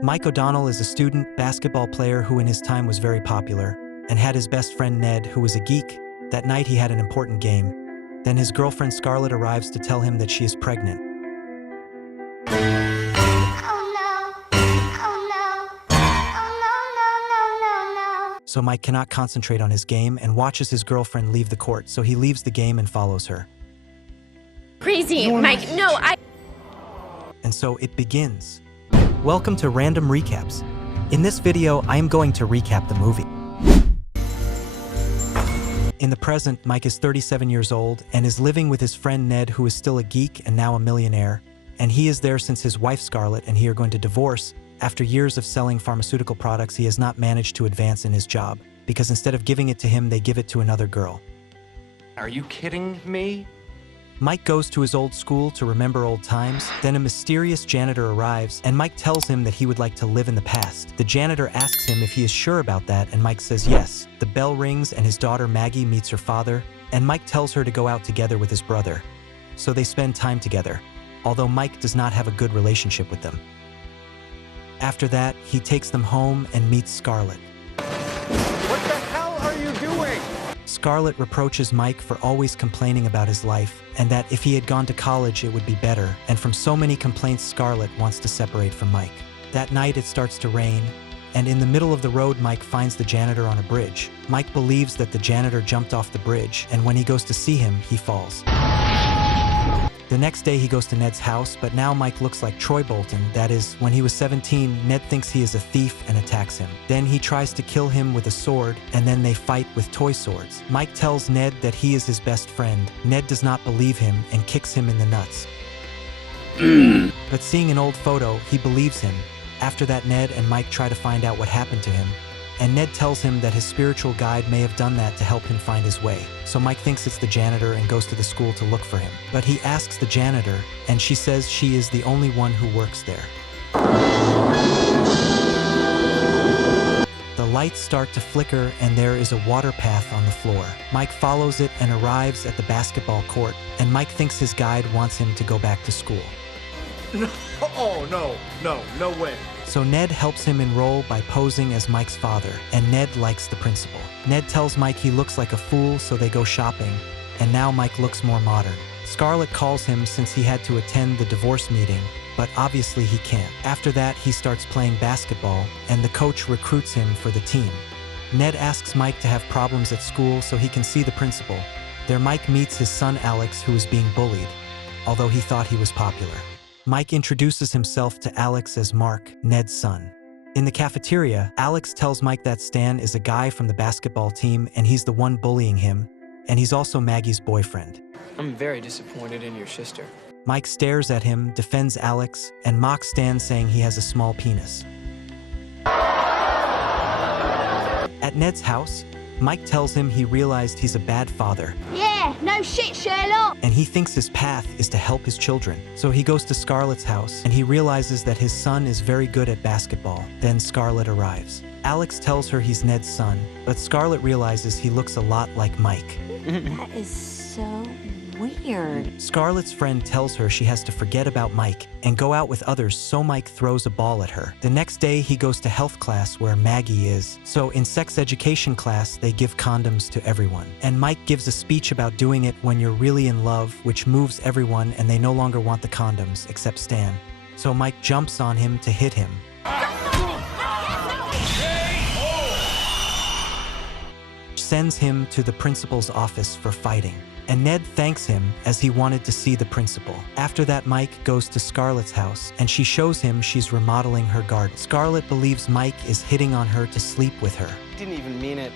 Mike O'Donnell is a student basketball player who in his time was very popular and had his best friend Ned, who was a geek. That night he had an important game. Then his girlfriend Scarlett arrives to tell him that she is pregnant. So Mike cannot concentrate on his game and watches his girlfriend leave the court, so he leaves the game and follows her. Crazy, Mike, no, And so it begins. Welcome to Random Recaps. In this video, I am going to recap the movie. In the present, Mike is 37 years old and is living with his friend Ned, who is still a geek and now a millionaire. And he is there since his wife Scarlett and he are going to divorce. After years of selling pharmaceutical products, he has not managed to advance in his job, because instead of giving it to him, they give it to another girl. Are you kidding me? Mike goes to his old school to remember old times. Then a mysterious janitor arrives, and Mike tells him that he would like to live in the past. The janitor asks him if he is sure about that, and Mike says yes. The bell rings, and his daughter Maggie meets her father, and Mike tells her to go out together with his brother. So they spend time together, although Mike does not have a good relationship with them. After that, he takes them home and meets Scarlett. What the hell are you doing? Scarlett reproaches Mike for always complaining about his life, and that if he had gone to college it would be better, and from so many complaints Scarlett wants to separate from Mike. That night it starts to rain, and in the middle of the road Mike finds the janitor on a bridge. Mike believes that the janitor jumped off the bridge, and when he goes to see him, he falls. The next day he goes to Ned's house, but now Mike looks like Troy Bolton. That is, when he was 17, Ned thinks he is a thief and attacks him. Then he tries to kill him with a sword, and then they fight with toy swords. Mike tells Ned that he is his best friend. Ned does not believe him and kicks him in the nuts. But seeing an old photo, he believes him. After that, Ned and Mike try to find out what happened to him, and Ned tells him that his spiritual guide may have done that to help him find his way. So Mike thinks it's the janitor and goes to the school to look for him. But he asks the janitor, and she says she is the only one who works there. The lights start to flicker and there is a water path on the floor. Mike follows it and arrives at the basketball court, and Mike thinks his guide wants him to go back to school. No, oh, no way. So Ned helps him enroll by posing as Mike's father, and Ned likes the principal. Ned tells Mike he looks like a fool, so they go shopping, and now Mike looks more modern. Scarlett calls him since he had to attend the divorce meeting, but obviously he can't. After that, he starts playing basketball, and the coach recruits him for the team. Ned asks Mike to have problems at school so he can see the principal. There Mike meets his son Alex, who is being bullied, although he thought he was popular. Mike introduces himself to Alex as Mark, Ned's son. In the cafeteria, Alex tells Mike that Stan is a guy from the basketball team and he's the one bullying him, and he's also Maggie's boyfriend. I'm very disappointed in your sister. Mike stares at him, defends Alex, and mocks Stan, saying he has a small penis. At Ned's house, Mike tells him he realized he's a bad father. Yeah, no shit, Sherlock. And he thinks his path is to help his children. So he goes to Scarlett's house, and he realizes that his son is very good at basketball. Then Scarlett arrives. Alex tells her he's Ned's son, but Scarlett realizes he looks a lot like Mike. That is so weird. Scarlett's friend tells her she has to forget about Mike and go out with others, so Mike throws a ball at her. The next day, he goes to health class where Maggie is. So in sex education class, they give condoms to everyone. And Mike gives a speech about doing it when you're really in love, which moves everyone, and they no longer want the condoms, except Stan. So Mike jumps on him to hit him. Sends him to the principal's office for fighting. And Ned thanks him as he wanted to see the principal. After that, Mike goes to Scarlett's house, and she shows him she's remodeling her garden. Scarlett believes Mike is hitting on her to sleep with her, Didn't even mean it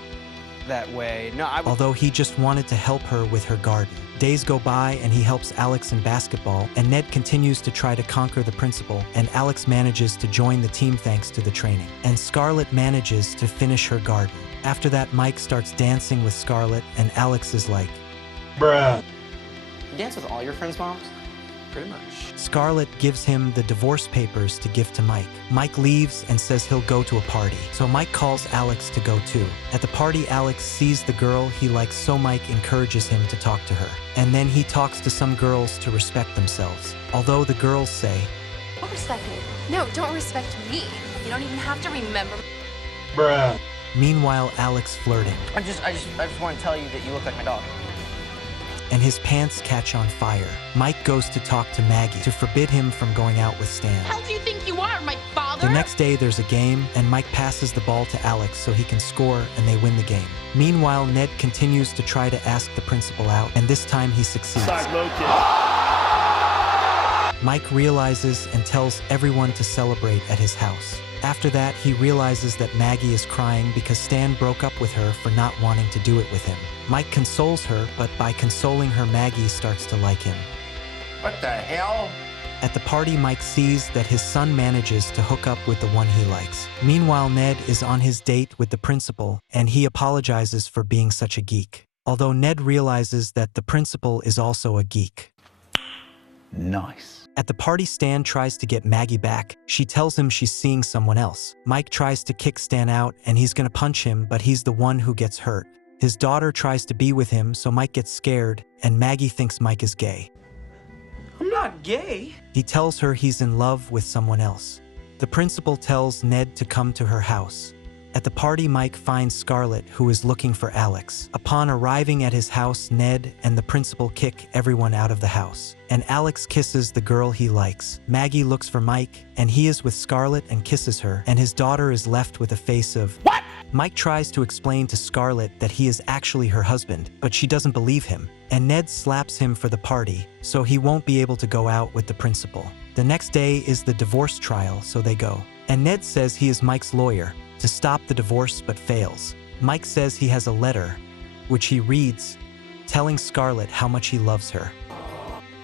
that way. No, although he just wanted to help her with her garden. Days go by and he helps Alex in basketball, and Ned continues to try to conquer the principal, and Alex manages to join the team thanks to the training. And Scarlett manages to finish her garden. After that, Mike starts dancing with Scarlett, and Alex is like, bruh. You dance with all your friends' moms? Pretty much. Scarlett gives him the divorce papers to give to Mike. Mike leaves and says he'll go to a party. So Mike calls Alex to go too. At the party, Alex sees the girl he likes, so Mike encourages him to talk to her. And then he talks to some girls to respect themselves. Although the girls say, Don't respect me. No, don't respect me. You don't even have to remember. Meanwhile, Alex flirting, I just want to tell you that you look like my dog. and his pants catch on fire. Mike goes to talk to Maggie to forbid him from going out with Stan. How do you think you are, my father? The next day, there's a game, and Mike passes the ball to Alex so he can score, and they win the game. Meanwhile, Ned continues to try to ask the principal out, and this time he succeeds. Mike realizes and tells everyone to celebrate at his house. After that, he realizes that Maggie is crying because Stan broke up with her for not wanting to do it with him. Mike consoles her, but by consoling her, Maggie starts to like him. What the hell? At the party, Mike sees that his son manages to hook up with the one he likes. Meanwhile, Ned is on his date with the principal, and he apologizes for being such a geek. Although Ned realizes that the principal is also a geek. Nice. At the party, Stan tries to get Maggie back. She tells him she's seeing someone else. Mike tries to kick Stan out, and he's gonna punch him, but he's the one who gets hurt. His daughter tries to be with him, so Mike gets scared, and Maggie thinks Mike is gay. I'm not gay. He tells her he's in love with someone else. The principal tells Ned to come to her house. At the party, Mike finds Scarlett, who is looking for Alex. Upon arriving at his house, Ned and the principal kick everyone out of the house, and Alex kisses the girl he likes. Maggie looks for Mike, and he is with Scarlett and kisses her, and his daughter is left with a face of "What?" Mike tries to explain to Scarlett that he is actually her husband, but she doesn't believe him, and Ned slaps him for the party, so he won't be able to go out with the principal. The next day is the divorce trial, so they go. And Ned says he is Mike's lawyer to stop the divorce but fails. Mike says he has a letter, which he reads, telling Scarlett how much he loves her.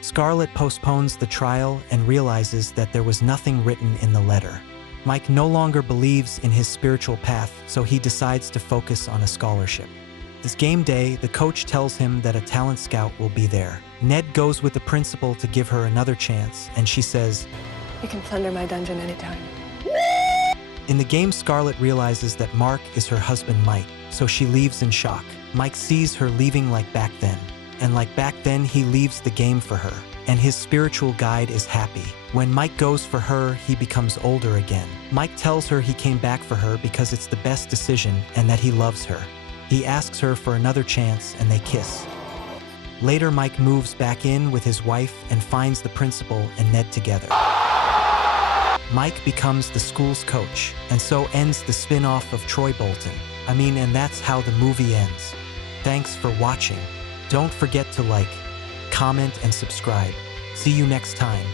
Scarlett postpones the trial and realizes that there was nothing written in the letter. Mike no longer believes in his spiritual path, so he decides to focus on a scholarship. This game day, the coach tells him that a talent scout will be there. Ned goes with the principal to give her another chance, and she says, "You can plunder my dungeon anytime." In the game, Scarlett realizes that Mark is her husband Mike, so she leaves in shock. Mike sees her leaving like back then, and like back then he leaves the game for her, and his spiritual guide is happy. When Mike goes for her, he becomes older again. Mike tells her he came back for her because it's the best decision and that he loves her. He asks her for another chance and they kiss. Later, Mike moves back in with his wife and finds the principal and Ned together. Mike becomes the school's coach, and so ends the spin-off of Troy Bolton. And that's how the movie ends. Thanks for watching. Don't forget to like, comment, and subscribe. See you next time.